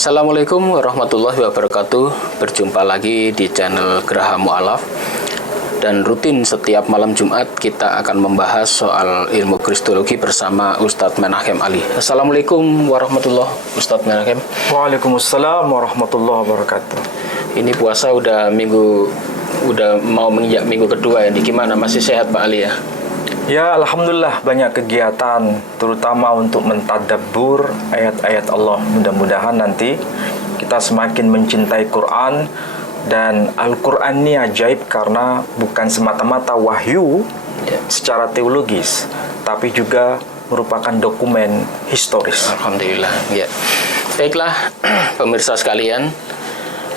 Assalamualaikum warahmatullahi wabarakatuh. Berjumpa lagi di channel Geraha Mu'alaf. Dan rutin setiap malam Jumat kita akan membahas soal ilmu kristologi bersama Ustadz Menachem Ali. Assalamualaikum warahmatullahi wabarakatuh, Ustadz Menachem. Waalaikumsalam warahmatullahi wabarakatuh. Ini puasa udah mau menginjak minggu kedua ya. Gimana, masih sehat Pak Ali ya? Ya, alhamdulillah banyak kegiatan, terutama untuk mentadabbur ayat-ayat Allah. Mudah-mudahan nanti kita semakin mencintai Quran. Dan Al-Quran ini ajaib karena bukan semata-mata wahyu secara teologis, tapi juga merupakan dokumen historis. Alhamdulillah ya. Baiklah pemirsa sekalian,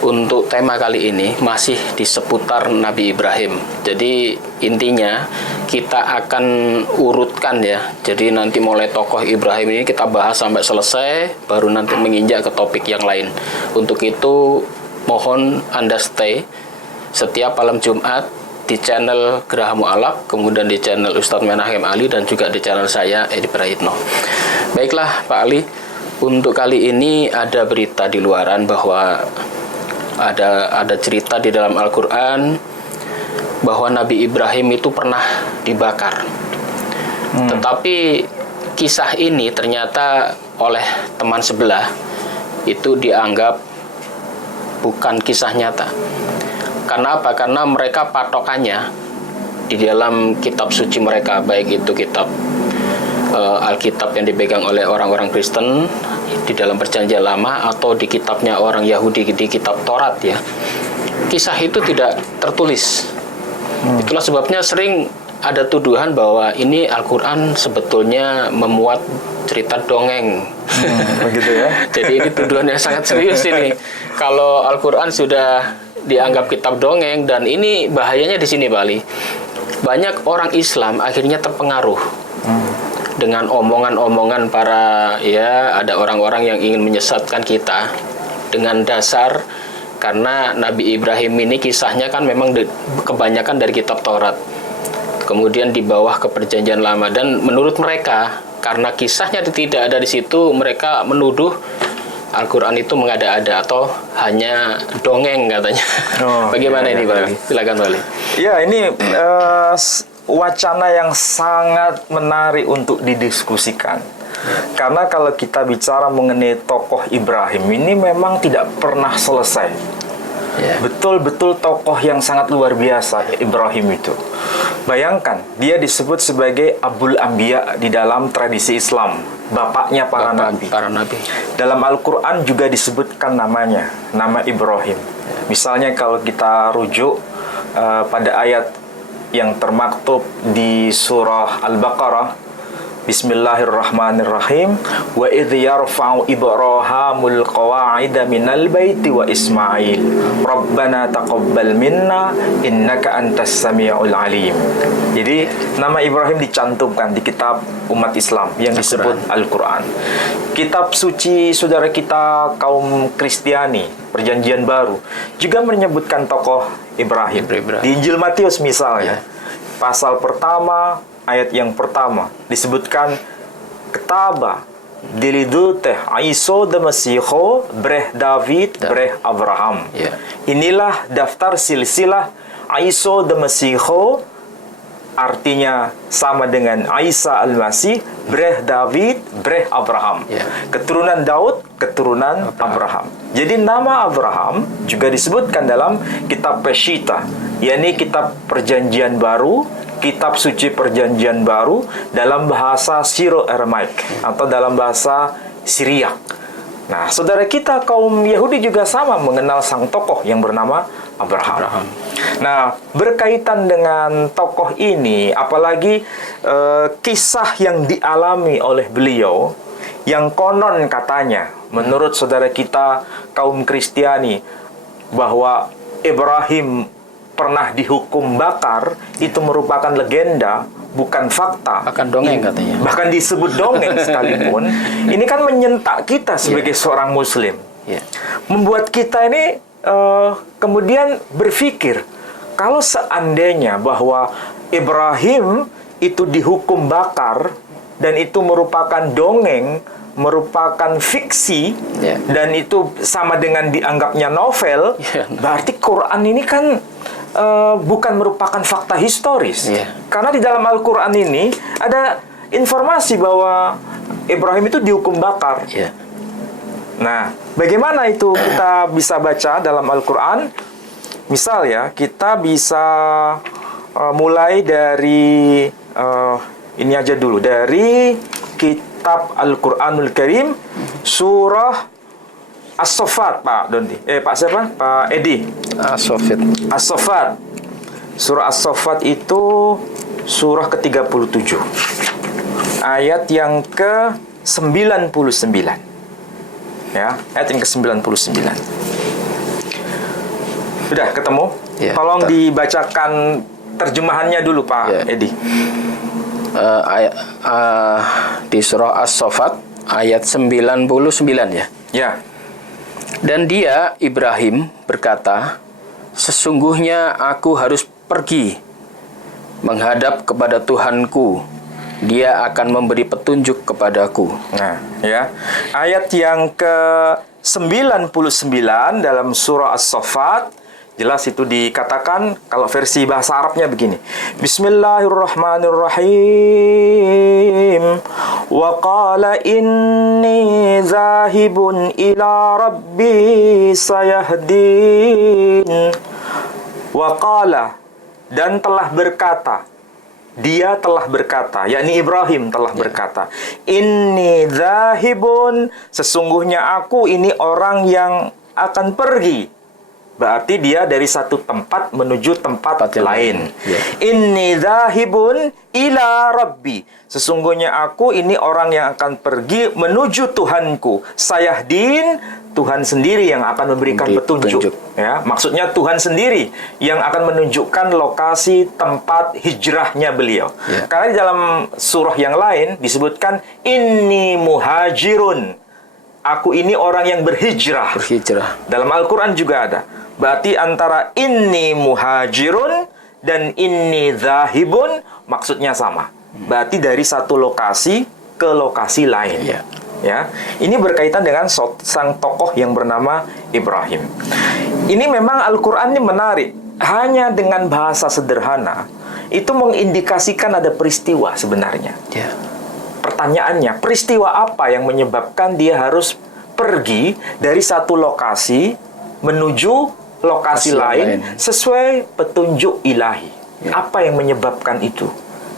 untuk tema kali ini masih di seputar Nabi Ibrahim. Jadi intinya kita akan urutkan ya. Jadi nanti mulai tokoh Ibrahim ini kita bahas sampai selesai, baru nanti menginjak ke topik yang lain. Untuk itu mohon Anda stay setiap malam Jumat di channel Geraha Mu'alaf, kemudian di channel Ustadz Menachem Ali, dan juga di channel saya, Edi Prayitno. Baiklah Pak Ali, untuk kali ini ada berita di luaran bahwa ada cerita di dalam Al-Quran bahwa Nabi Ibrahim itu pernah dibakar. Tetapi kisah ini ternyata oleh teman sebelah itu dianggap bukan kisah nyata. Karena apa? Karena mereka patokannya di dalam kitab suci mereka, baik itu kitab Alkitab yang dipegang oleh orang-orang Kristen di dalam Perjanjian Lama, atau di kitabnya orang Yahudi di kitab Taurat ya. Kisah itu tidak tertulis. Itulah sebabnya sering ada tuduhan bahwa ini Al-Quran sebetulnya memuat cerita dongeng. Begitu ya. Jadi ini tuduhan yang sangat serius ini. Kalau Al-Quran sudah dianggap kitab dongeng, dan ini bahayanya di sini Pak Ali. Banyak orang Islam akhirnya terpengaruh dengan omongan-omongan para ada orang-orang yang ingin menyesatkan kita dengan dasar karena Nabi Ibrahim ini kisahnya kan memang kebanyakan dari kitab Taurat. Kemudian di bawah ke Perjanjian Lama, dan menurut mereka karena kisahnya tidak ada di situ, mereka menuduh Al-Quran itu mengada-ada atau hanya dongeng katanya. Bagaimana ini Pak Ali? Silakan Pak Ali. Ya, ini wacana yang sangat menarik untuk didiskusikan. Karena kalau kita bicara mengenai tokoh Ibrahim ini memang tidak pernah selesai. Betul-betul tokoh yang sangat luar biasa Ibrahim itu. Bayangkan, dia disebut sebagai Abul Anbiya di dalam tradisi Islam, bapaknya para nabi. Dalam Al-Quran juga disebutkan namanya, nama Ibrahim. Misalnya kalau kita rujuk pada ayat yang termaktub di surah Al-Baqarah, Bismillahirrahmanirrahim. Wa idh yarfa'u Ibrahimul qawa'ida minal baiti wa Ismail. Rabbana taqabbal minna innaka antas sami'ul alim. Jadi nama Ibrahim dicantumkan di kitab umat Islam yang disebut Al-Quran. Kitab suci saudara kita kaum Kristiani, Perjanjian Baru, juga menyebutkan tokoh Ibrahim. Di Injil Matius misalnya, pasal pertama, ayat yang pertama disebutkan ketaba diliduteh aiso demasiho breh David breh Abraham. Inilah daftar silsilah aiso demasiho, artinya sama dengan Isa al-Masih, breh David breh Abraham. Keturunan Daud, keturunan Abraham. Jadi nama Abraham juga disebutkan dalam kitab Peshitta, yakni kitab Perjanjian Baru, kitab suci Perjanjian Baru dalam bahasa Syro-Aramaik atau dalam bahasa Syriak. Nah, saudara kita kaum Yahudi juga sama mengenal sang tokoh yang bernama Abraham. Nah, berkaitan dengan tokoh ini, apalagi kisah yang dialami oleh beliau, yang konon katanya, menurut saudara kita kaum Kristiani, bahwa Ibrahim pernah dihukum bakar, itu merupakan legenda, bukan fakta. Bahkan dongeng katanya. Bahkan disebut dongeng sekalipun. Ini kan menyentak kita sebagai seorang Muslim. Membuat kita ini kemudian berpikir, kalau seandainya bahwa Ibrahim itu dihukum bakar dan itu merupakan dongeng, merupakan fiksi Ya. dan itu sama dengan dianggapnya novel, Ya. berarti Quran ini kan bukan merupakan fakta historis. Ya. Karena di dalam Al-Quran ini ada informasi bahwa Ibrahim itu dihukum bakar. Ya. Nah, bagaimana itu kita bisa baca dalam Al-Quran? Misal ya, kita bisa mulai dari ini aja dulu, dari kitab Al-Quranul Karim, surah As-Saffat, Pak Dondi. Pak siapa? Pak Edi. As-Saffat. As-Saffat. Surah As-Saffat itu surah ke-37. Ayat yang ke-99. Ya, ayat yang ke-99. Sudah ketemu? Ya, Tolong betul. dibacakan terjemahannya dulu, Pak Ya. Edi. Di surah As-Saffat ayat 99 ya. Ya. Dan dia, Ibrahim, berkata, sesungguhnya aku harus pergi menghadap kepada Tuhanku. Dia akan memberi petunjuk kepadaku. Nah, ya. Ayat yang ke-99 dalam surah As-Saffat, jelas itu dikatakan, kalau versi bahasa Arabnya begini. Bismillahirrahmanirrahim. Wa qala inni zahibun ila rabbi sayahdin. Wa qala, dan telah berkata, dia telah berkata, yakni Ibrahim telah berkata, inni zahibun, sesungguhnya aku ini orang yang akan pergi. Berarti dia dari satu tempat menuju tempat yang lain. Ya. Inni zahibun ila rabbi, sesungguhnya aku ini orang yang akan pergi menuju Tuhanku. Sayahdin, Tuhan sendiri yang akan memberikan petunjuk. Ya, maksudnya Tuhan sendiri yang akan menunjukkan lokasi tempat hijrahnya beliau. Ya. Karena di dalam surah yang lain disebutkan inni muhajirun. Aku ini orang yang berhijrah. Berhijrah. Dalam Al-Quran juga ada. Berarti antara inni muhajirun dan inni zahibun maksudnya sama. Berarti dari satu lokasi ke lokasi lain. Ya. Ya, ini berkaitan dengan sang tokoh yang bernama Ibrahim. Ini memang Al-Quran ini menarik. Hanya dengan bahasa sederhana itu mengindikasikan ada peristiwa sebenarnya. Ya. Pertanyaannya, peristiwa apa yang menyebabkan dia harus pergi dari satu lokasi menuju lokasi lain sesuai petunjuk ilahi? Ya. Apa yang menyebabkan itu?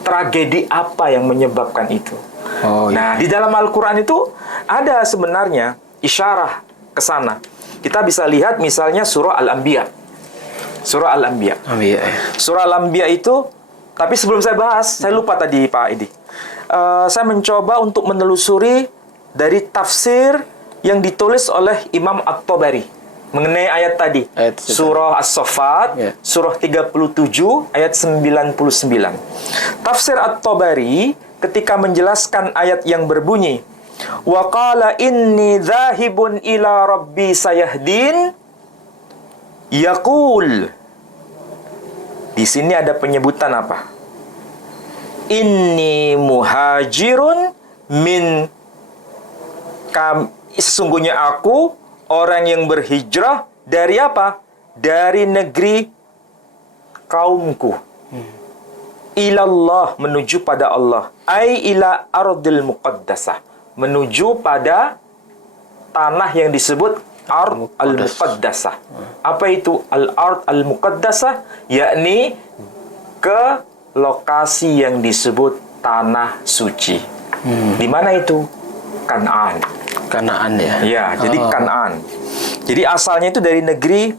Tragedi apa yang menyebabkan itu? Oh, ya. Nah, di dalam Al-Quran itu ada sebenarnya isyarah ke sana. Kita bisa lihat misalnya surah Al-Anbiya. Surah Al-Anbiya. Oh, iya, ya. Surah Al-Anbiya itu, tapi sebelum saya bahas, saya lupa tadi Pak Edi. Saya mencoba untuk menelusuri dari tafsir yang ditulis oleh Imam At-Tabari mengenai ayat tadi. Surah As-Saffat, Ya. surah 37, ayat 99. Tafsir At-Tabari ketika menjelaskan ayat yang berbunyi, wa qala inni dzahibun ila rabbi sayahdin, yaqul. Di sini ada penyebutan apa? Inni muhajirun min sesungguhnya aku orang yang berhijrah dari apa? Dari negeri kaumku. Ilallah, menuju pada Allah. Ai ila ardil muqaddasah, menuju pada tanah yang disebut ard al-muqaddasah. Apa itu al-ard al-muqaddasah? Yakni ke lokasi yang disebut tanah suci. Di mana itu? Kanaan. Kanaan ya. Ya, jadi Kanaan. Jadi asalnya itu dari negeri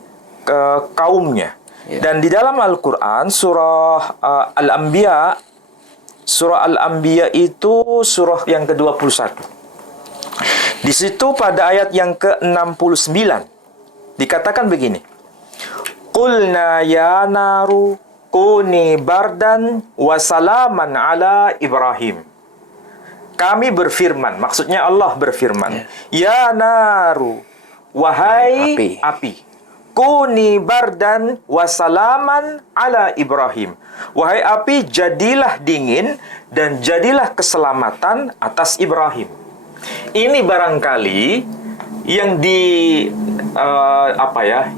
kaumnya. Ya. Dan di dalam Al-Quran surah Al-Anbiya, surah Al-Anbiya itu surah yang ke-21. Di situ pada ayat yang ke-69 dikatakan begini. Qulna ya naru kuni bardan wa salaman ala Ibrahim. Kami berfirman, maksudnya Allah berfirman, ya naru, wahai api. Kuni bardan wasalaman ala Ibrahim. Wahai api, jadilah dingin dan jadilah keselamatan atas Ibrahim. Ini barangkali yang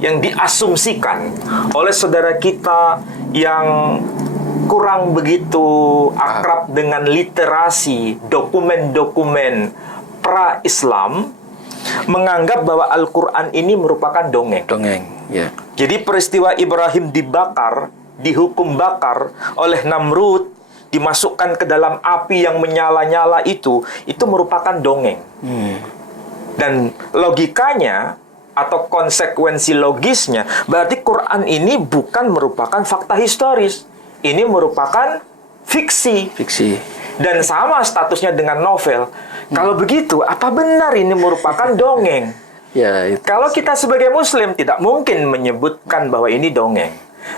yang diasumsikan oleh saudara kita yang kurang begitu akrab dengan literasi dokumen-dokumen pra-Islam, menganggap bahwa Al-Quran ini merupakan dongeng. Dongeng, ya. Jadi peristiwa Ibrahim dibakar, dihukum bakar oleh Namrud, dimasukkan ke dalam api yang menyala-nyala itu merupakan dongeng. Dan logikanya atau konsekuensi logisnya, berarti Quran ini bukan merupakan fakta historis. Ini merupakan fiksi. Fiksi. Dan sama statusnya dengan novel. Kalau begitu, apa benar ini merupakan dongeng? Ya, itu. Kalau kita sebagai Muslim tidak mungkin menyebutkan bahwa ini dongeng.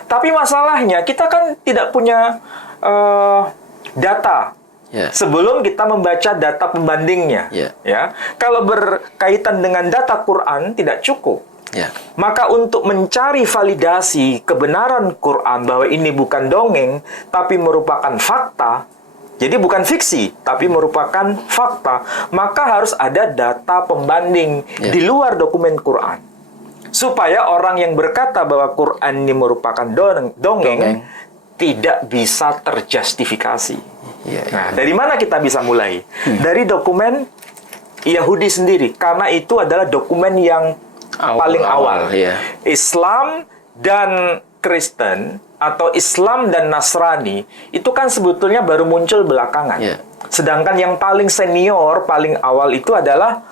Tapi masalahnya kita kan tidak punya data. Ya. Sebelum kita membaca data pembandingnya, Ya. Kalau berkaitan dengan data Quran tidak cukup. Ya. Maka untuk mencari validasi kebenaran Quran bahwa ini bukan dongeng, tapi merupakan fakta, jadi bukan fiksi, tapi merupakan fakta, maka harus ada data pembanding di luar dokumen Quran. Supaya orang yang berkata bahwa Quran ini merupakan dongeng tidak bisa terjustifikasi. Nah, dari mana kita bisa mulai? Dari dokumen Yahudi sendiri, karena itu adalah dokumen yang paling awal. Islam dan Kristen atau Islam dan Nasrani itu kan sebetulnya baru muncul belakangan. Sedangkan yang paling senior, paling awal itu adalah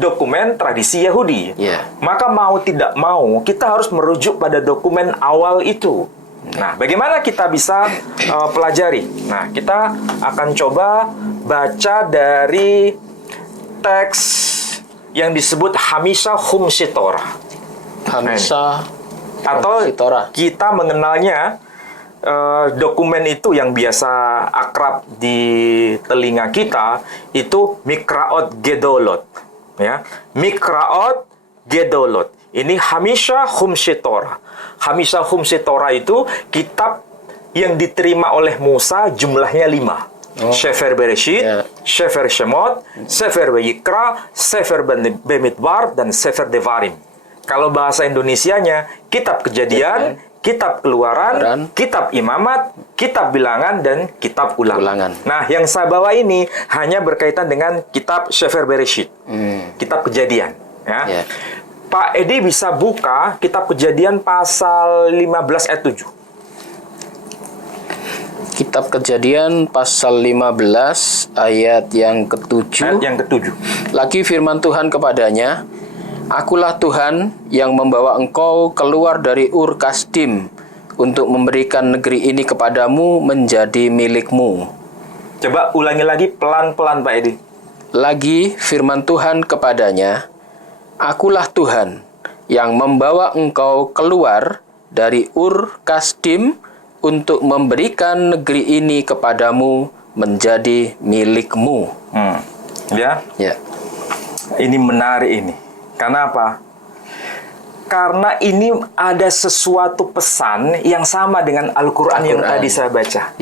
dokumen tradisi Yahudi. Maka mau tidak mau kita harus merujuk pada dokumen awal itu. Nah, bagaimana kita bisa pelajari? Nah, kita akan coba baca dari teks yang disebut Hamisha Khumsi Torah. Hamisha atau kita mengenalnya dokumen itu yang biasa akrab di telinga kita itu Mikraot Gedolot, ya. Mikraot Gedolot. Ini Hamisha Khumsi Torah. Hamisha Khumsi Torah itu kitab yang diterima oleh Musa, jumlahnya 5. Sefer Bereshit, Sefer Shemot, Sefer Vayikra, Sefer Bemidbar, dan Sefer Devarim. Kalau bahasa Indonesianya, Kitab Kejadian, Kitab Keluaran, Kitab Imamat, Kitab Bilangan, dan Kitab Ulangan. Nah, yang saya bawa ini hanya berkaitan dengan Kitab Sefer Bereshit, Kitab Kejadian. Ya. Pak Edi bisa buka Kitab Kejadian pasal 15 ayat 7. Kitab Kejadian pasal 15 ayat yang ke-7. Ayat yang ke-7. Lagi firman Tuhan kepadanya, Akulah Tuhan yang membawa engkau keluar dari Ur Kasdim untuk memberikan negeri ini kepadamu menjadi milikmu. Coba ulangi lagi pelan-pelan Pak Edi. Lagi firman Tuhan kepadanya, Akulah Tuhan yang membawa engkau keluar dari Ur Kasdim untuk memberikan negeri ini kepadamu menjadi milikmu. Ya. Ini menarik ini. Karena apa? Karena ini ada sesuatu pesan yang sama dengan Al-Quran yang tadi saya baca.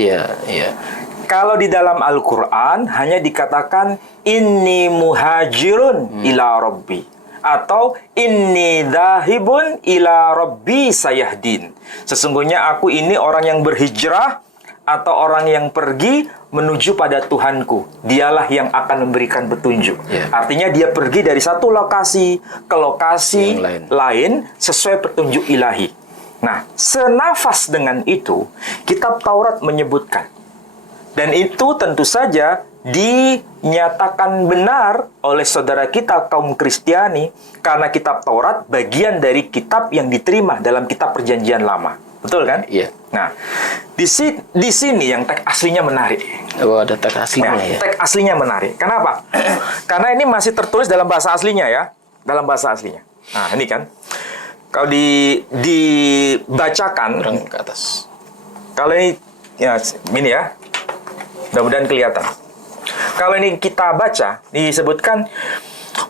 Kalau di dalam Al-Quran hanya dikatakan inni muhajirun ila rabbi, atau inni dhahibun ila rabbi sayahdin. Sesungguhnya aku ini orang yang berhijrah atau orang yang pergi menuju pada Tuhanku. Dialah yang akan memberikan petunjuk. Artinya dia pergi dari satu lokasi ke lokasi lain sesuai petunjuk ilahi. Nah, senafas dengan itu, kitab Taurat menyebutkan. Dan itu tentu saja dinyatakan benar oleh saudara kita kaum Kristiani karena kitab Taurat bagian dari kitab yang diterima dalam kitab Perjanjian Lama. Betul kan? Nah, di sini yang teks aslinya menarik. Ada teks aslinya ya. Teks aslinya menarik. Kenapa? Karena ini masih tertulis dalam bahasa aslinya ya, dalam bahasa aslinya. Nah, ini kan kalau dibacakan ke atas. Kalau ini ya. Mudah-mudahan kelihatan. Kalau ini kita baca, disebutkan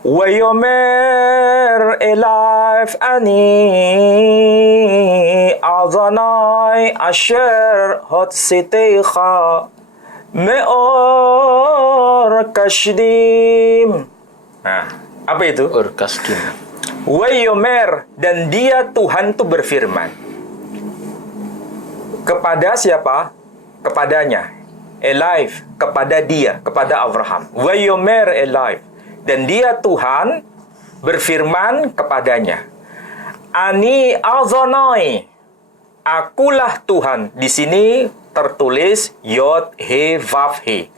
Wayomer elaf ani azanai asher hot siteikha Me'or Kashdim. Nah, apa itu? Ur Kasdim. Wayomer, dan dia Tuhan itu berfirman kepada siapa? Kepadanya. Alive, kepada dia, kepada Abraham. Wayomer alive, dan dia Tuhan berfirman kepadanya. Ani azonai, akulah Tuhan. Di sini tertulis Yod He Vav He.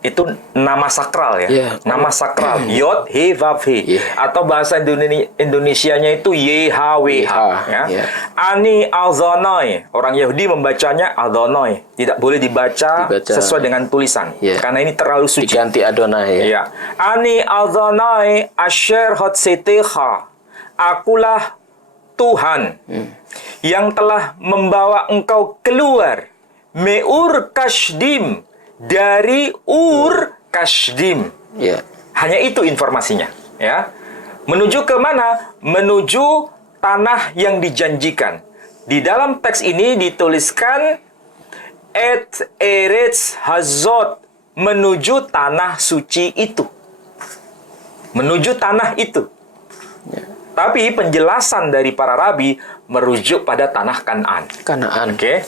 Itu nama sakral ya. Yeah. Nama sakral Yod He Vav He. Yeah. Atau bahasa Indonesianya itu YHWH ya. Yeah. Ani azonai. Orang Yahudi membacanya Adonai. Tidak boleh dibaca sesuai dengan tulisan. Yeah. Karena ini terlalu suci. Diganti Adonai ya. Ya. Ani azonai asher hotseteha. Akulah Tuhan yang telah membawa engkau keluar Meur Kashdim, dari Ur Kashdim. Ya. Hanya itu informasinya, ya. Menuju ke mana? Menuju tanah yang dijanjikan. Di dalam teks ini dituliskan Et Eretz Hazot, menuju tanah suci itu. Menuju tanah itu. Ya. Tapi penjelasan dari para rabi merujuk pada tanah Kanaan. Kanaan. Oke.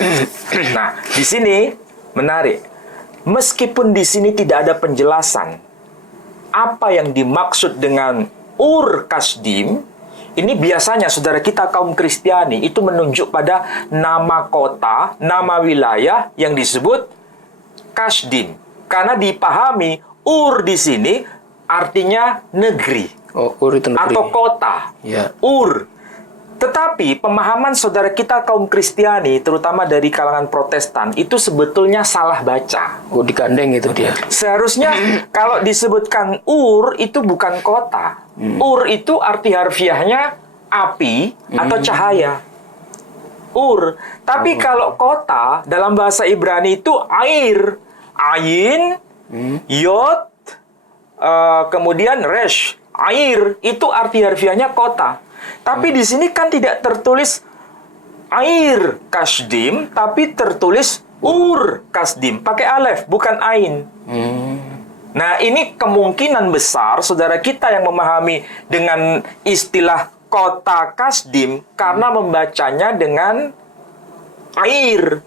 Nah, di sini menarik. Meskipun di sini tidak ada penjelasan apa yang dimaksud dengan Ur Kasdim, ini biasanya saudara kita kaum Kristiani itu menunjuk pada nama kota, nama wilayah yang disebut Kasdim. Karena dipahami Ur di sini artinya negeri. Oh, Ur itu negeri. Atau kota. Ya. Ur. Tetapi pemahaman saudara kita kaum Kristiani, terutama dari kalangan Protestan, itu sebetulnya salah baca. Oh, digandeng itu dia. Seharusnya kalau disebutkan Ur, itu bukan kota. Ur itu arti harfiahnya api atau cahaya. Ur. Tapi kalau kota, dalam bahasa Ibrani itu air. Ain, Yod, kemudian Resh. Air itu arti harfiahnya kota. Tapi di sini kan tidak tertulis air Kasdim, tapi tertulis Ur Kasdim. Pakai alef, bukan ain. Nah, ini kemungkinan besar saudara kita yang memahami dengan istilah kota Kasdim karena membacanya dengan air.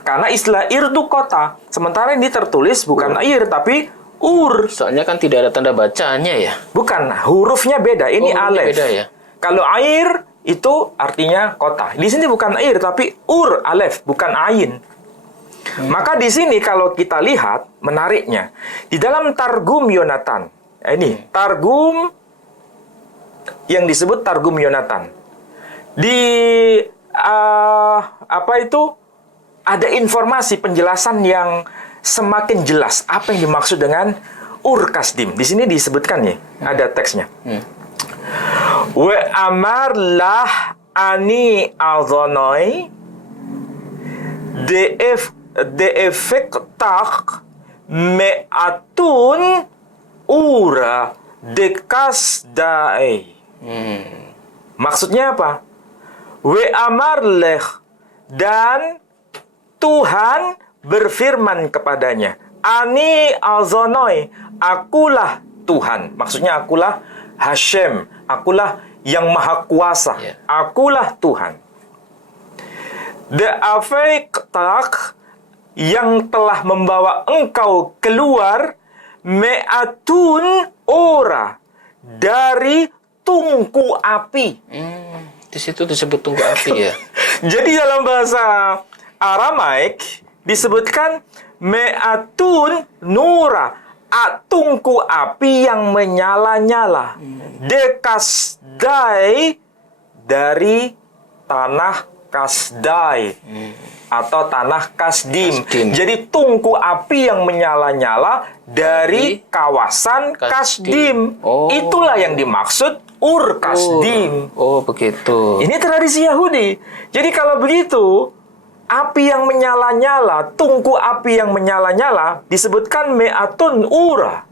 Karena istilah air itu kota. Sementara ini tertulis bukan air, tapi Ur. Soalnya kan tidak ada tanda bacanya ya. Bukan, hurufnya beda. Ini alef. Beda ya. Kalau air itu artinya kota. Di sini bukan air, tapi Ur alef, bukan ain. Maka di sini kalau kita lihat menariknya di dalam Targum Yonatan. Ini Targum yang disebut Targum Yonatan. Di apa itu? Ada informasi penjelasan yang semakin jelas apa yang dimaksud dengan Ur Kasdim. Di sini disebutkan nih, ada teksnya. Wa amar lah ani azonoi de efektak me'atun ura dekasdai. Maksudnya apa? Wa amar leh, dan Tuhan berfirman kepadanya, Ani azonoi, akulah Tuhan. Maksudnya akulah Hashem, akulah yang maha kuasa. Yeah. Akulah Tuhan. The afektak, yang telah membawa engkau keluar me'atun ora, dari tungku api. Di situ disebut tungku api ya. Jadi dalam bahasa Aramaik disebutkan me'atun nura, tungku api yang menyala-nyala. Dekasdai, dari tanah Kasdai atau tanah Kasdim. Jadi tungku api yang menyala-nyala dari kawasan Kasdim. Oh. Itulah yang dimaksud Ur Kasdim. Oh, begitu. Ini tradisi Yahudi. Jadi kalau begitu, api yang menyala-nyala, tungku api yang menyala-nyala disebutkan me'atun ura.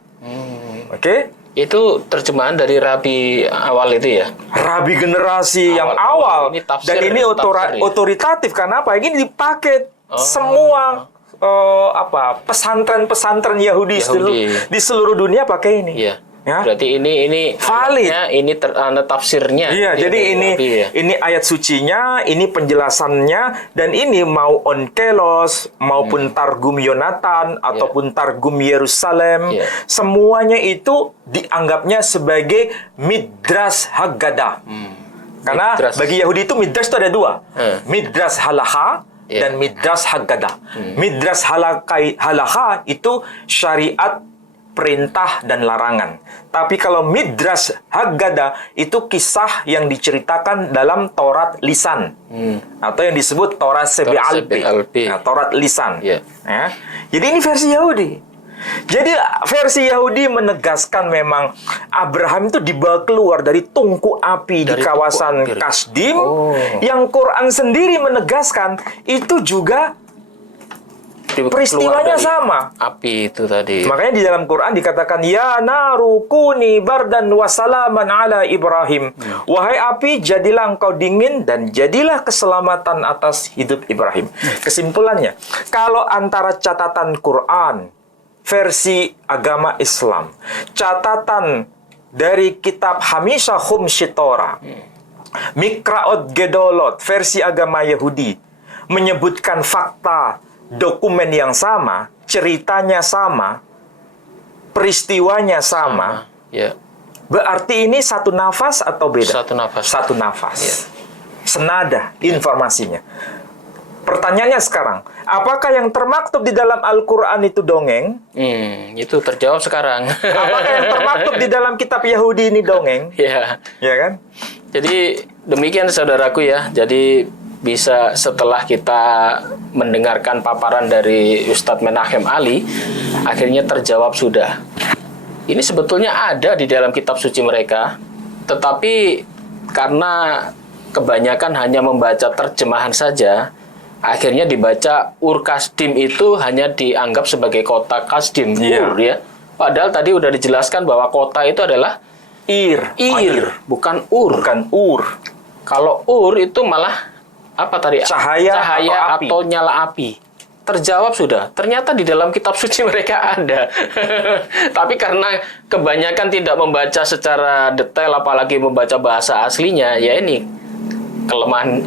Oke? Itu terjemahan dari rabi awal itu ya. Rabi generasi yang awal. Ini tafsir, Dan ini tafsir ya? otoritatif. Karena apa? Ini dipakai semua pesantren-pesantren Yahudi, di seluruh dunia pakai ini. Iya. Ya? Berarti ini valid. Ini tafsirnya. Iya, jadi ini ayat sucinya, ini penjelasannya, dan ini mau Onkelos maupun Targum Yonatan ataupun Targum Yerusalem, semuanya itu dianggapnya sebagai Midrash Haggadah. Karena bagi Yahudi itu Midrash itu ada dua, Midrash Halacha dan Midrash Haggadah. Midrash Halacha itu syariat, perintah dan larangan. Tapi kalau Midrash Haggadah itu kisah yang diceritakan dalam Taurat lisan, atau yang disebut Taurat Sebe'alpi. Nah, Taurat lisan. Ya. Jadi ini versi Yahudi. Jadi versi Yahudi menegaskan memang Abraham itu dibawa keluar dari tungku api di kawasan Kasdim. Yang Quran sendiri menegaskan itu juga peristiwanya sama. Api itu tadi. Makanya di dalam Quran dikatakan, ya naru kuni bardan wa salaman ala Ibrahim. Wahai api, jadilah engkau dingin dan jadilah keselamatan atas hidup Ibrahim. Kesimpulannya, kalau antara catatan Quran versi agama Islam, catatan dari kitab Hamisha Shitora, Mikraot Gedolot versi agama Yahudi menyebutkan fakta, dokumen yang sama, ceritanya sama, peristiwanya sama. Ya. Berarti ini satu nafas atau beda? Satu nafas. Satu nafas. Ya. Senada informasinya. Pertanyaannya sekarang, apakah yang termaktub di dalam Al-Quran itu dongeng? Itu terjawab sekarang. Apakah yang termaktub di dalam kitab Yahudi ini dongeng? Ya. Ya kan? Jadi demikian saudaraku ya. Jadi bisa setelah kita mendengarkan paparan dari Ustadz Menahem Ali, akhirnya terjawab sudah. Ini sebetulnya ada di dalam kitab suci mereka, tetapi karena kebanyakan hanya membaca terjemahan saja, akhirnya dibaca Ur Kasdim itu hanya dianggap sebagai kota Kasdim, Ur ya. Padahal tadi udah dijelaskan bahwa kota itu adalah Ir, bukan Ur. Bukan Ur. Kalau Ur itu malah apa tadi? Cahaya atau nyala api. Terjawab sudah. Ternyata di dalam kitab suci mereka ada. Tapi karena kebanyakan tidak membaca secara detail, apalagi membaca bahasa aslinya, ya ini kelemahan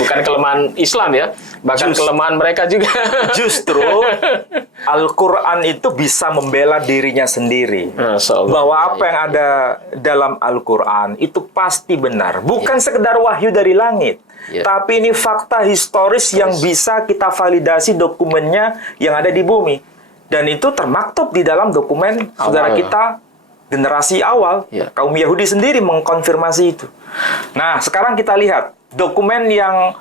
bukan kelemahan Islam ya, bahkan kelemahan mereka juga. Justru Al-Quran itu bisa membela dirinya sendiri. Bahwa apa yang ada dalam Al-Quran itu pasti benar. Bukan sekedar wahyu dari langit. Tapi ini fakta historis yang bisa kita validasi dokumennya yang ada di bumi. Dan itu termaktub di dalam dokumen saudara kita generasi awal. Kaum Yahudi sendiri mengkonfirmasi itu. Nah, sekarang kita lihat dokumen yang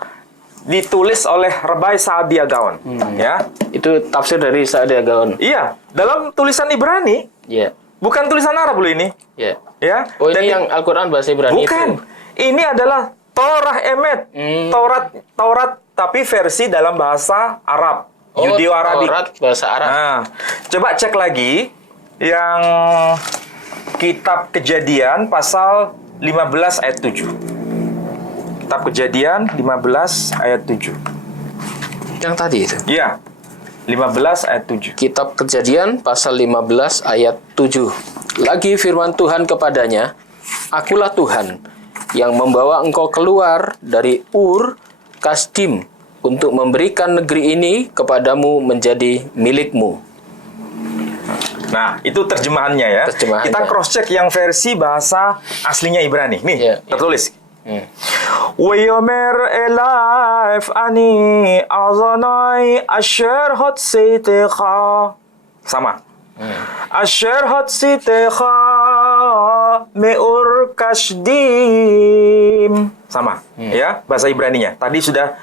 ditulis oleh Rabbi Saadia Gaon. Ya. Itu tafsir dari Saadia Gaon. Iya, dalam tulisan Ibrani. Iya. Bukan tulisan Arab loh ini. Iya. Ya. Oh, ini yang Al-Quran bahasa Ibrani. Bukan. Itu. Ini adalah Torah Emet. Taurat tapi versi dalam bahasa Arab. Judeo-Arabik. Taurat bahasa Arab. Nah, coba cek lagi yang Kitab Kejadian pasal 15 ayat 7. Kitab Kejadian 15 ayat 7. Yang tadi itu? Iya. 15 ayat 7. Kitab Kejadian pasal 15 ayat 7. Lagi firman Tuhan kepadanya, Akulah Tuhan yang membawa engkau keluar dari Ur Kasdim untuk memberikan negeri ini kepadamu menjadi milikmu. Nah, itu terjemahannya ya. Kita cross-check yang versi bahasa aslinya Ibrani. Nih, tertulis. Wayomer elaf ani azanai asher hot sitecha. Sama. Asher hot sitecha meur kasdim. Sama. Ya, bahasa Ibraninya. Tadi sudah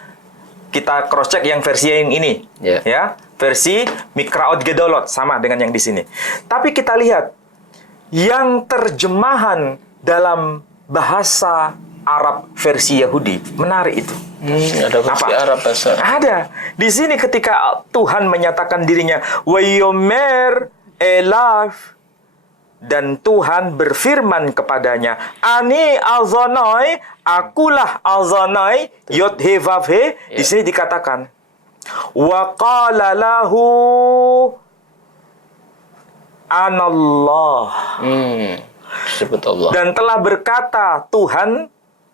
kita cross-check yang versi yang ini. Ya. Versi Mikraot Gedolot sama dengan yang di sini. Tapi kita lihat yang terjemahan dalam bahasa Arab versi Yahudi menarik itu. Ada versi Arab bahasa. Ada. Di sini ketika Tuhan menyatakan dirinya Wayomer elaf, dan Tuhan berfirman kepadanya, Ani azanai, akulah azanai, yod he vav he. Di sini dikatakan Wa qala lahu anallah. Disebut Allah. Dan telah berkata Tuhan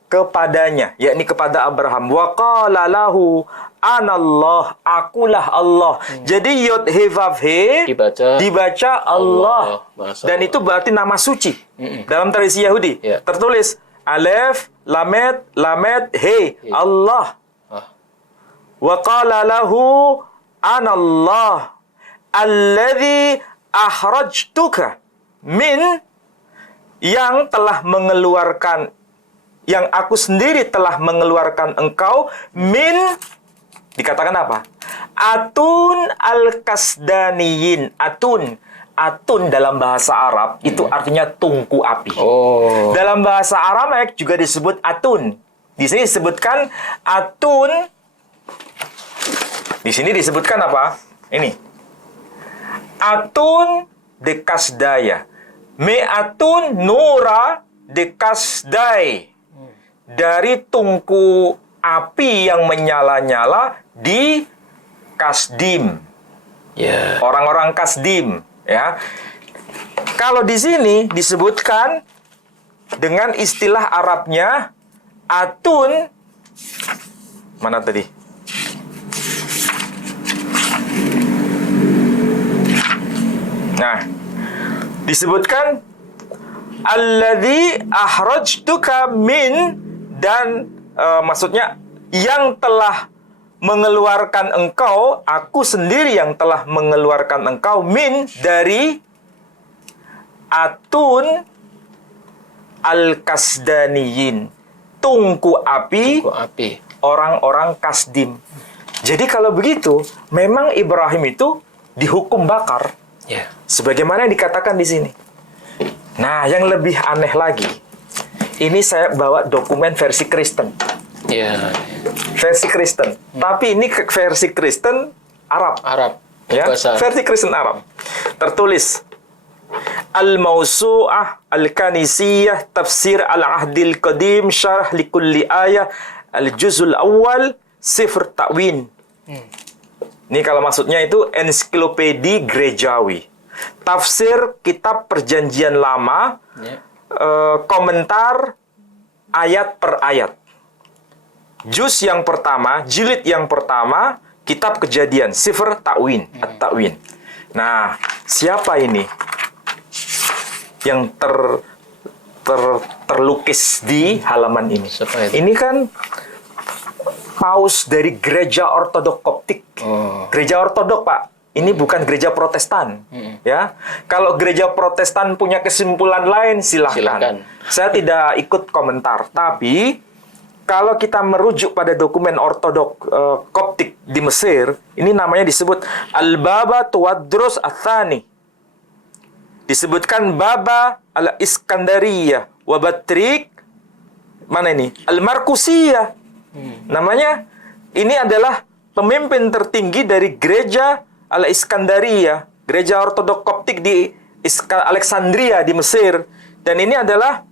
kepadanya, yakni kepada Abraham. Wa qala lahu anallah, akulah Allah. Jadi yod he vav he dibaca Allah. Dan itu berarti nama suci. Dalam tradisi Yahudi tertulis alef lamet he Allah. Wa qala lahu anallah alladzi akhrajtuka min, yang telah mengeluarkan, yang aku sendiri telah mengeluarkan engkau min, dikatakan apa? Atun al-kasdaniyin. Atun dalam bahasa Arab itu artinya tungku api. Dalam bahasa Aramek juga disebut atun. Di sini disebutkan atun. Di sini disebutkan apa? Ini. Atun de kasdaya. Me'atun nura de kasdai. Dari tungku api yang menyala-nyala di Kasdim. Orang-orang Kasdim, ya. Kalau di sini disebutkan dengan istilah Arabnya atun, mana tadi? Nah, disebutkan alladzi akhrajtuka min, dan maksudnya yang telah mengeluarkan engkau, aku sendiri yang telah mengeluarkan engkau min, dari atun al-kasdaniyin, tungku api orang-orang Kasdim. Jadi kalau begitu, memang Ibrahim itu dihukum bakar. Sebagaimana yang dikatakan di sini. Nah, yang lebih aneh lagi, ini saya bawa dokumen versi Kristen. Versi Kristen. Tapi ini versi Kristen Arab. Ya, versi Kristen Arab. Tertulis Al-Mawsu'ah Al-Kanisiyah Tafsir Al-Ahdil Qadim Syarah Likulli Ayah Al-Juzul Awal Sifr Ta'win. Ini kalau maksudnya itu ensiklopedi gerejawi. Tafsir kitab perjanjian lama, komentar ayat per ayat. Juz yang pertama, jilid yang pertama, kitab kejadian, Sifr Ta'win, At-Ta'win. Nah, siapa ini yang terlukis di halaman ini? Ini kan paus dari gereja ortodok Koptik. Gereja ortodok, Pak. Ini bukan gereja Protestan. Ya. Kalau gereja Protestan punya kesimpulan lain, silahkan. Saya tidak ikut komentar. Tapi kalau kita merujuk pada dokumen ortodok Koptik di Mesir, ini namanya disebut Al-Baba Tuwadros Athani. Disebutkan Baba al-Iskandariyah Wabatrik, mana ini? Al-Markusiyah. Namanya, ini adalah pemimpin tertinggi dari gereja Al-Iskandariyah, gereja ortodok Koptik di Alexandria di Mesir. Dan ini adalah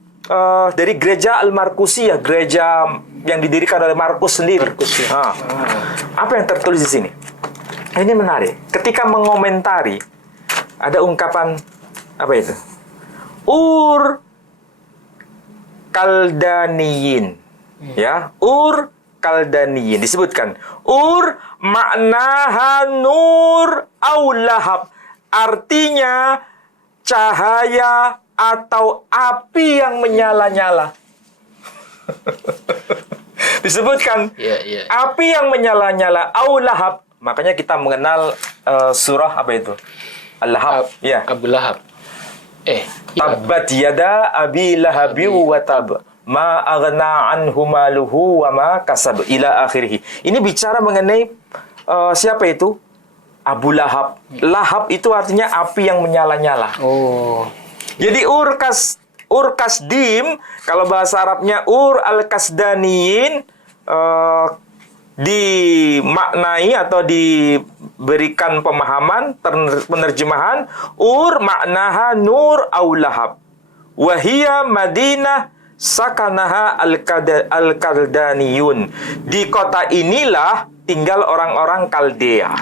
dari gereja Al-Markusiyah, gereja yang didirikan oleh Markus sendiri. Apa yang tertulis di sini? Ini menarik. Ketika mengomentari, ada ungkapan apa itu? Ur Kaldaniyin. Ya, Ur Kaldaniyin disebutkan. Ur maknaha nur aulahab. Artinya cahaya atau api yang menyala-nyala. Disebutkan api yang menyala-nyala aulahab. Makanya kita mengenal surah apa itu? Al-Lahab. Abu Lahab. Tabbat yada abi lahabi wa tab. Ma aghna anhu maluhu wa ma kasab ila akhirih. Ini bicara mengenai siapa itu? Abu Lahab. Lahab itu artinya api yang menyala-nyala. Jadi Ur Kasdim, kalau bahasa Arabnya Ur al-Kasdaniyin, dimaknai atau diberikan pemahaman, penerjemahan Ur maknaha nur au lahab. Wahia Madinah sakanaha al-Kaldaniyun. Di kota inilah tinggal orang-orang Kaldea.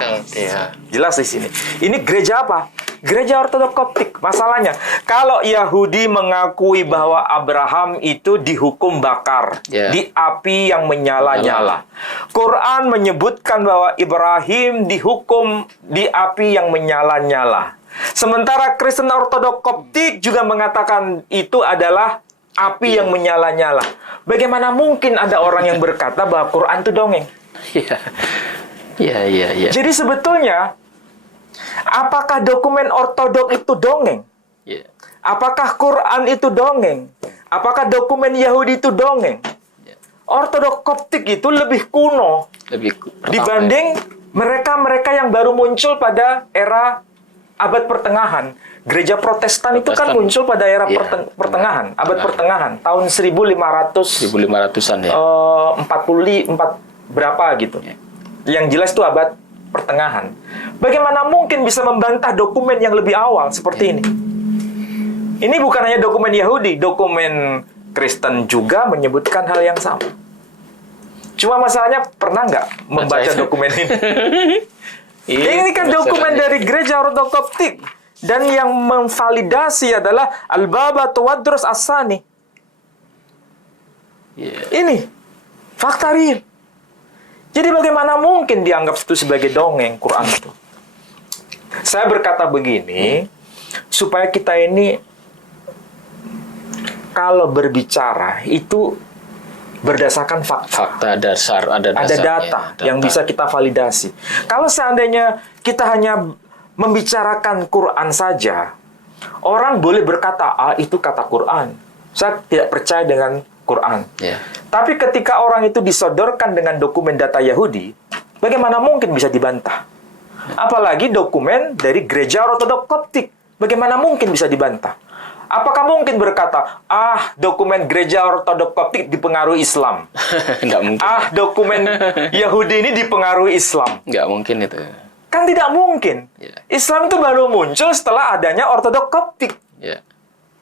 Jelas di sini. Ini gereja apa? Gereja Ortodok Koptik. Masalahnya, kalau Yahudi mengakui bahwa Abraham itu dihukum bakar di api yang menyala-nyala. Quran menyebutkan bahwa Ibrahim dihukum di api yang menyala-nyala. Sementara Kristen Ortodok Koptik juga mengatakan itu adalah api yang menyala-nyala. Bagaimana mungkin ada orang yang berkata bahwa Quran itu dongeng? Iya. Jadi sebetulnya, apakah dokumen ortodok itu dongeng? Apakah Quran itu dongeng? Apakah dokumen Yahudi itu dongeng? Ortodok Koptik itu lebih kuno dibanding mereka-mereka yang baru muncul pada era abad pertengahan. Gereja Protestan itu kan muncul pada era pertengahan, abad pertengahan, tahun 1500-an ya. 44 berapa gitu. Yang jelas itu abad pertengahan. Bagaimana mungkin bisa membantah dokumen yang lebih awal seperti ini? Ini bukan hanya dokumen Yahudi, dokumen Kristen juga menyebutkan hal yang sama. Cuma masalahnya pernah nggak membaca dokumen ini? Ini kan dokumen dari Gereja Ortodok Koptik. Dan yang memvalidasi adalah Al-Baba Tawadros As-Sani. Ini fakta real. Jadi bagaimana mungkin dianggap itu sebagai dongeng Quran itu? Saya berkata begini, supaya kita ini kalau berbicara itu berdasarkan fakta dasar, ada data yang bisa kita validasi. Kalau seandainya kita hanya membicarakan Quran saja, orang boleh berkata, itu kata Quran. Saya tidak percaya dengan Quran. Tapi ketika orang itu disodorkan dengan dokumen data Yahudi, bagaimana mungkin bisa dibantah? Apalagi dokumen dari Gereja Ortodok Koptik, bagaimana mungkin bisa dibantah? Apakah mungkin berkata, dokumen Gereja Ortodok Koptik dipengaruhi Islam? Nggak mungkin. Dokumen Yahudi ini dipengaruhi Islam? Nggak mungkin itu. Kan tidak mungkin. Islam itu baru muncul setelah adanya Ortodok Koptik.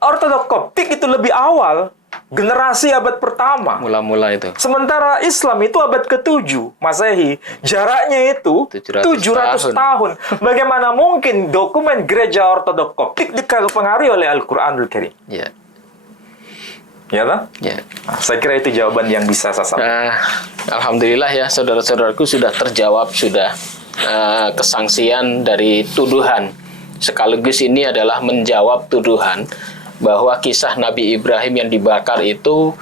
Ortodok Koptik itu lebih awal, generasi abad pertama. Mula-mula itu. Sementara Islam itu abad ke-7 Masehi. Jaraknya itu 700 tahun. Bagaimana mungkin dokumen Gereja Ortodok Koptik dipengaruhi oleh Al-Quranul Karim? Ya kan? Saya kira itu jawaban yang bisa saya sampaikan. Alhamdulillah ya, saudara-saudaraku, sudah terjawab, sudah kesangsian dari tuduhan. Sekaligus ini adalah menjawab tuduhan bahwa kisah Nabi Ibrahim yang dibakar itu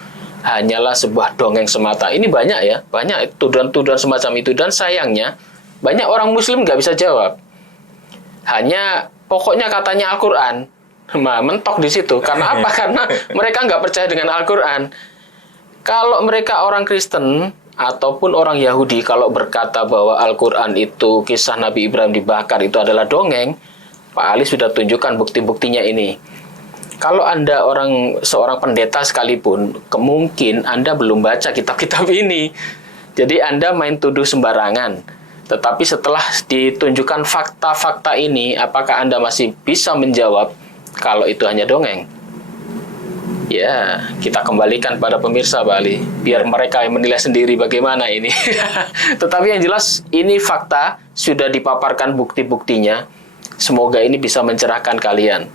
hanyalah sebuah dongeng semata. Ini banyak ya, banyak tuduhan-tuduhan semacam itu. Dan sayangnya, banyak orang Muslim nggak bisa jawab. Hanya pokoknya katanya Al-Quran. Mentok di situ. Karena apa? Karena mereka nggak percaya dengan Al-Quran. Kalau mereka orang Kristen ataupun orang Yahudi, kalau berkata bahwa Al-Quran itu kisah Nabi Ibrahim dibakar itu adalah dongeng, Pak Ali sudah tunjukkan bukti-buktinya ini. Kalau Anda seorang pendeta sekalipun, kemungkin Anda belum baca kitab-kitab ini. Jadi Anda main tuduh sembarangan. Tetapi setelah ditunjukkan fakta-fakta ini, apakah Anda masih bisa menjawab kalau itu hanya dongeng? Ya, kita kembalikan pada pemirsa, Pak Ali. Biar mereka yang menilai sendiri bagaimana ini. Tetapi yang jelas, ini fakta, sudah dipaparkan bukti-buktinya. Semoga ini bisa mencerahkan kalian.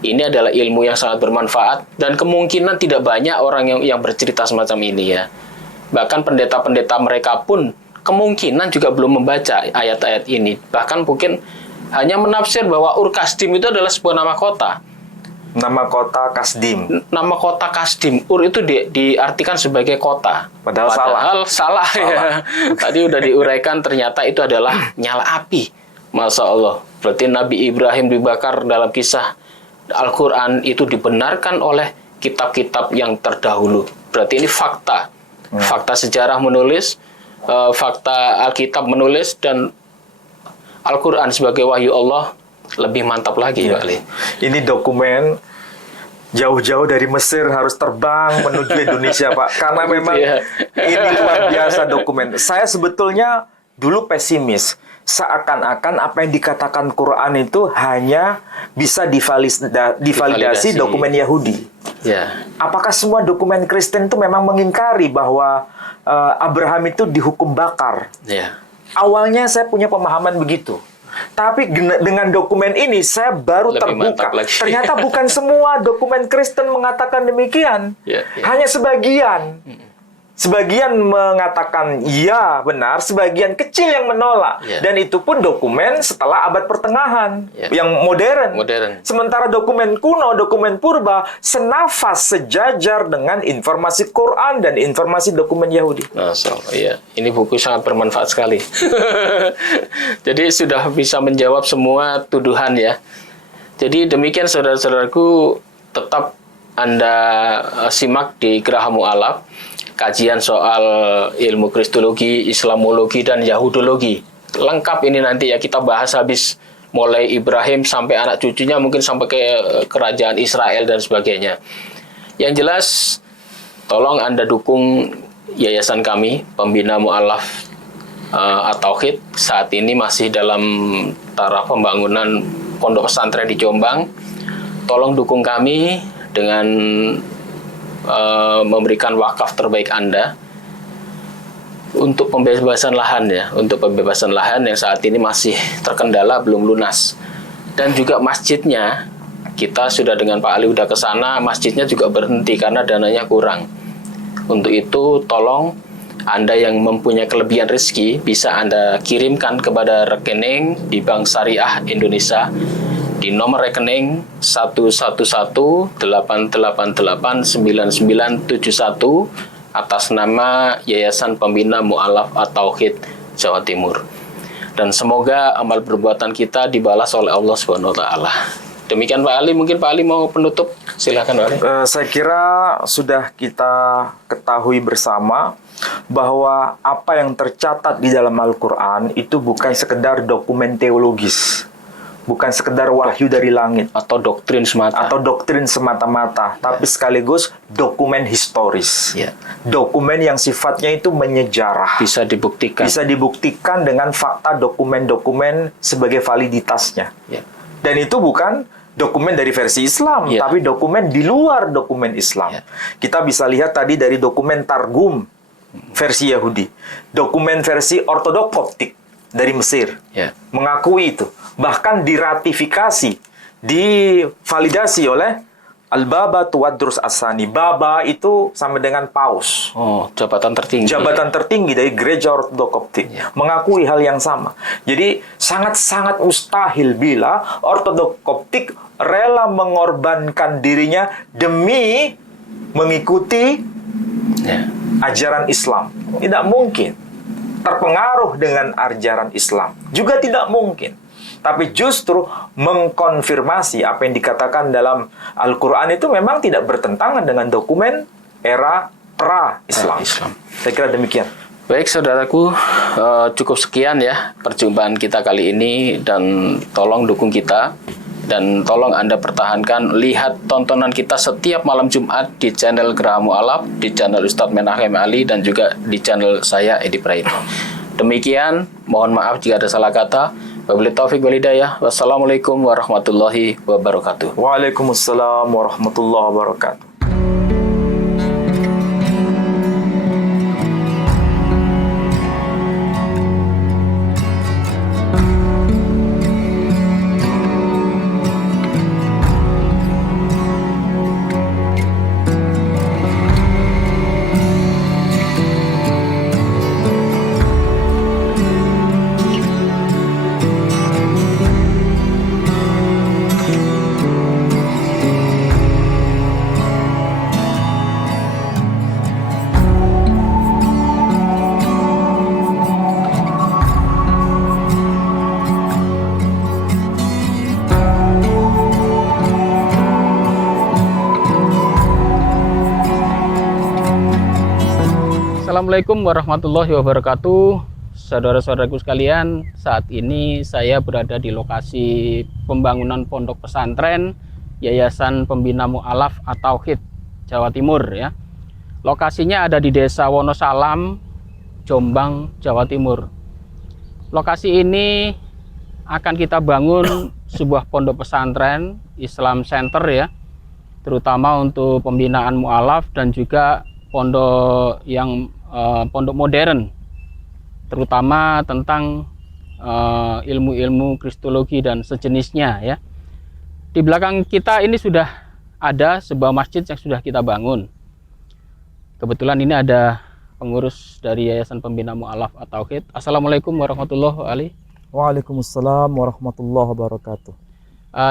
Ini adalah ilmu yang sangat bermanfaat, dan kemungkinan tidak banyak orang yang bercerita semacam ini ya. Bahkan pendeta-pendeta mereka pun kemungkinan juga belum membaca ayat-ayat ini. Bahkan mungkin hanya menafsir bahwa Ur-Kasdim itu adalah sebuah nama kota. Nama kota Kasdim. Nama kota Kasdim. Ur itu diartikan sebagai kota. Padahal salah. Ya. Tadi udah diuraikan, ternyata itu adalah nyala api. Masya Allah. Berarti Nabi Ibrahim dibakar dalam kisah Al-Quran itu dibenarkan oleh kitab-kitab yang terdahulu. Berarti ini fakta. Fakta sejarah menulis, fakta Alkitab menulis, dan Al-Quran sebagai wahyu Allah lebih mantap lagi, Pak Ali. Ini dokumen jauh-jauh dari Mesir harus terbang menuju Indonesia, Pak. Karena memang ini luar biasa dokumen. Saya sebetulnya dulu pesimis. seakan-akan apa yang dikatakan Quran itu hanya bisa divalidasi dokumen Yahudi. Ya. Apakah semua dokumen Kristen itu memang mengingkari bahwa Abraham itu dihukum bakar? Ya. Awalnya saya punya pemahaman begitu. Tapi dengan dokumen ini saya baru Lebih mantap terbuka. lagi. Ternyata bukan semua dokumen Kristen mengatakan demikian. Ya. Hanya sebagian. Sebagian mengatakan iya benar, sebagian kecil yang menolak. Ya. Dan itu pun dokumen setelah abad pertengahan Ya. yang modern. Modern. Sementara dokumen kuno, dokumen purba senafas sejajar dengan informasi Quran dan informasi dokumen Yahudi. Masya Allah, iya. Ini buku sangat bermanfaat sekali. Jadi sudah bisa menjawab semua tuduhan ya. Jadi demikian saudara-saudaraku, tetap Anda simak di Geraha Mu'alaf, kajian soal ilmu Kristologi, Islamologi, dan Yahudologi. Lengkap ini nanti ya, kita bahas habis mulai Ibrahim sampai anak cucunya, mungkin sampai ke kerajaan Israel dan sebagainya. Yang jelas, tolong Anda dukung yayasan kami, Pembina Mu'alaf At-Tauhid. Saat ini masih dalam taraf pembangunan pondok pesantren di Jombang. Tolong dukung kami dengan memberikan wakaf terbaik Anda untuk pembebasan lahan ya, untuk pembebasan lahan yang saat ini masih terkendala, belum lunas. Dan juga masjidnya, kita sudah dengan Pak Ali udah ke sana, masjidnya juga berhenti karena dananya kurang. Untuk itu tolong Anda yang mempunyai kelebihan rezeki bisa Anda kirimkan kepada rekening di Bank Syariah Indonesia di nomor rekening 11188899971 atas nama Yayasan Pembina Mu'alaf At-Tauhid Jawa Timur. Dan semoga amal perbuatan kita dibalas oleh Allah Subhanahu wa taala. Demikian Pak Ali, mungkin Pak Ali mau penutup, silakan Pak Ali. Saya kira sudah kita ketahui bersama bahwa apa yang tercatat di dalam Al-Quran itu bukan sekedar dokumen teologis, bukan sekedar wahyu dari langit Atau doktrin semata. tapi sekaligus dokumen historis. Ya. Dokumen yang sifatnya itu menyejarah. Bisa dibuktikan. Bisa dibuktikan dengan fakta dokumen-dokumen sebagai validitasnya. Ya. Dan itu bukan dokumen dari versi Islam, Ya. tapi dokumen di luar dokumen Islam. Ya. Kita bisa lihat tadi dari dokumen Targum versi Yahudi, dokumen versi Ortodok Koptik dari Mesir, Ya. mengakui itu. Bahkan diratifikasi, divalidasi oleh Al-Baba Tuwadrus As-Sani. Baba itu sama dengan paus. Oh, jabatan tertinggi. Jabatan tertinggi dari gereja Ortodok Koptik mengakui hal yang sama. Jadi sangat-sangat mustahil bila Ortodok Koptik rela mengorbankan dirinya demi mengikuti Ya. ajaran Islam. Tidak mungkin. Terpengaruh dengan ajaran Islam juga tidak mungkin. Tapi justru mengkonfirmasi apa yang dikatakan dalam Al-Quran itu memang tidak bertentangan dengan dokumen era pra-Islam. Islam. Saya kira demikian. Baik saudaraku, cukup sekian ya perjumpaan kita kali ini, dan tolong dukung kita dan tolong Anda pertahankan lihat tontonan kita setiap malam Jumat di channel Geraha Mu'alaf, di channel Ustadz Menahem Ali, dan juga di channel saya Edi Praitno. Demikian, mohon maaf jika ada salah kata. Wabillahi taufiq wal hidayah. Wassalamualaikum warahmatullahi wabarakatuh. Waalaikumsalam warahmatullahi wabarakatuh. Assalamualaikum warahmatullahi wabarakatuh. Saudara-saudaraku sekalian, saat ini saya berada di lokasi pembangunan pondok pesantren Yayasan Pembina Mu'alaf At-Tauhid Jawa Timur ya. Lokasinya ada di Desa Wonosalam, Jombang, Jawa Timur. Lokasi ini akan kita bangun sebuah pondok pesantren Islam Center ya, terutama untuk pembinaan mualaf dan juga pondok yang pondok modern, terutama tentang ilmu-ilmu kristologi dan sejenisnya ya. Di belakang kita ini sudah ada sebuah masjid yang sudah kita bangun. Kebetulan ini ada pengurus dari Yayasan Pembina Mu'alaf At-Tauhid. Assalamualaikum warahmatullahi wabarakatuh. Waalaikumsalam warahmatullahi wabarakatuh.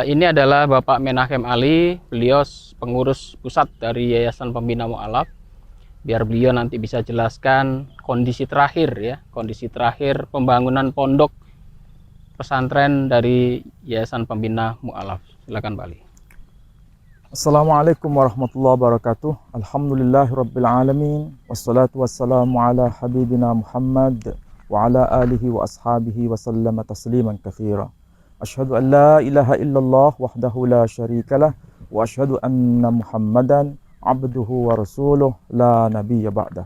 Ini adalah Bapak Menahem Ali, beliau pengurus pusat dari Yayasan Pembina Mu'alaf. Biar beliau nanti bisa jelaskan kondisi terakhir ya, kondisi terakhir pembangunan pondok pesantren dari Yayasan Pembina Mu'alaf. Silakan Pak Ali. Assalamualaikum warahmatullahi wabarakatuh. Alhamdulillahirabbil alamin wassalatu wassalamu ala habibina Muhammad wa ala alihi wa ashabihi wa sallama tasliman katsira. Asyhadu an la ilaha illallah wahdahu la syarikalah wa asyhadu anna Muhammadan abduhu wa rasuluh la nabiyya ba'dah.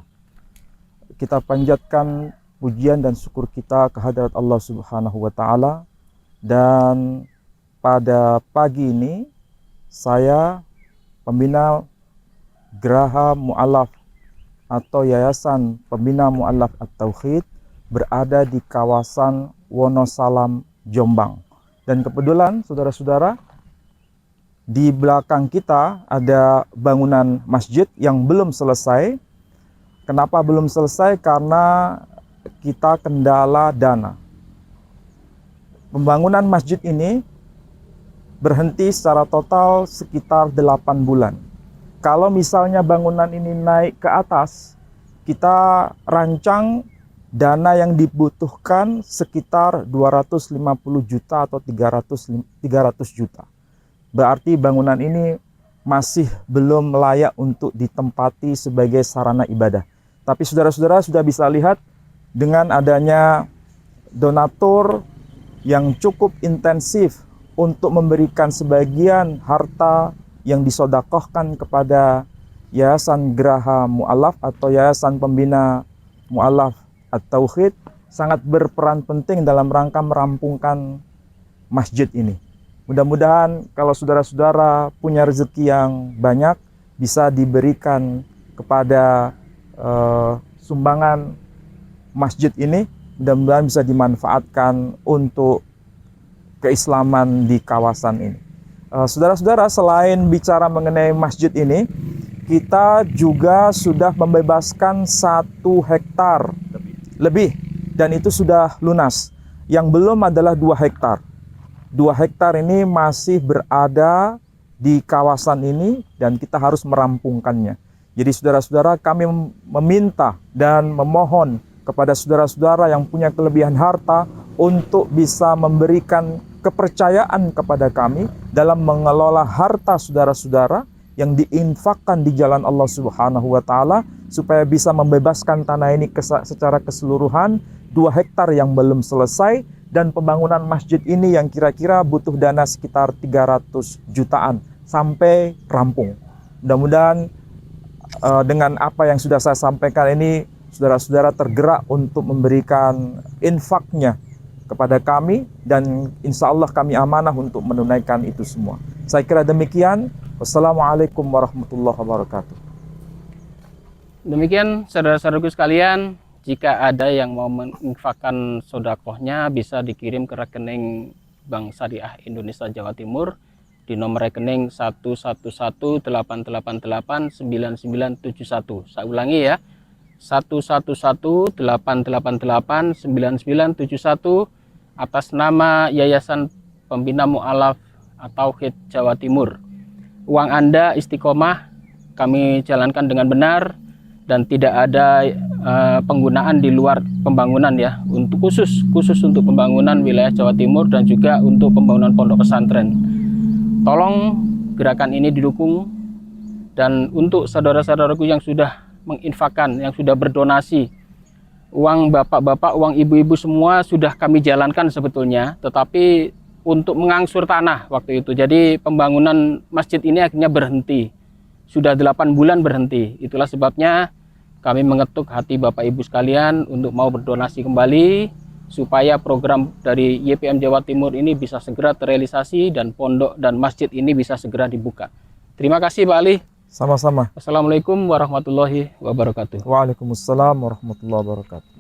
Kita panjatkan pujian dan syukur kita kehadirat Allah Subhanahu wa taala, dan pada pagi ini saya, pembina Geraha Mu'alaf atau Yayasan Pembina Mu'alaf At-Tauhid, berada di kawasan Wonosalam, Jombang. Dan kebetulan saudara-saudara, di belakang kita ada bangunan masjid yang belum selesai. Kenapa belum selesai? Karena kita kendala dana. Pembangunan masjid ini berhenti secara total sekitar 8 bulan. Kalau misalnya bangunan ini naik ke atas, kita rancang dana yang dibutuhkan sekitar 250 juta atau 300 juta. Berarti bangunan ini masih belum layak untuk ditempati sebagai sarana ibadah. Tapi saudara-saudara sudah bisa lihat dengan adanya donatur yang cukup intensif untuk memberikan sebagian harta yang disodakohkan kepada Yayasan Geraha Mu'alaf atau Yayasan Pembina Mu'alaf At-Tauhid, sangat berperan penting dalam rangka merampungkan masjid ini. Mudah-mudahan kalau saudara-saudara punya rezeki yang banyak, bisa diberikan kepada sumbangan masjid ini, mudah-mudahan bisa dimanfaatkan untuk keislaman di kawasan ini. Saudara-saudara, selain bicara mengenai masjid ini, kita juga sudah membebaskan 1 hektar lebih, dan itu sudah lunas. Yang belum adalah 2 hektar. 2 hektar ini masih berada di kawasan ini dan kita harus merampungkannya. Jadi saudara-saudara, kami meminta dan memohon kepada saudara-saudara yang punya kelebihan harta untuk bisa memberikan kepercayaan kepada kami dalam mengelola harta saudara-saudara yang diinfakkan di jalan Allah Subhanahu wa taala, supaya bisa membebaskan tanah ini secara keseluruhan, 2 hektar yang belum selesai, dan pembangunan masjid ini yang kira-kira butuh dana sekitar 300 jutaan sampai rampung. Mudah-mudahan dengan apa yang sudah saya sampaikan ini, saudara-saudara tergerak untuk memberikan infaknya kepada kami, dan insya Allah kami amanah untuk menunaikan itu semua. Saya kira demikian. Wassalamualaikum warahmatullahi wabarakatuh. Demikian saudara-saudaraku sekalian, jika ada yang mau menginfakkan sodakohnya, bisa dikirim ke rekening Bank Syariah Indonesia Jawa Timur di nomor rekening 111888991. Saya ulangi ya, 111888991 atas nama Yayasan Pembina Mu'alaf At-Tauhid Jawa Timur. Uang Anda istiqomah kami jalankan dengan benar dan tidak ada penggunaan di luar pembangunan ya, untuk khusus untuk pembangunan wilayah Jawa Timur dan juga untuk pembangunan pondok pesantren. Tolong gerakan ini didukung, dan untuk saudara-saudaraku yang sudah menginfakkan, yang sudah berdonasi, uang bapak-bapak, uang ibu-ibu semua sudah kami jalankan sebetulnya, tetapi untuk mengangsur tanah waktu itu. Jadi pembangunan masjid ini akhirnya berhenti. Sudah 8 bulan berhenti. Itulah sebabnya kami mengetuk hati Bapak Ibu sekalian untuk mau berdonasi kembali supaya program dari YPM Jawa Timur ini bisa segera terrealisasi dan pondok dan masjid ini bisa segera dibuka. Terima kasih Pak Ali. Sama-sama. Assalamualaikum warahmatullahi wabarakatuh. Waalaikumsalam warahmatullahi wabarakatuh.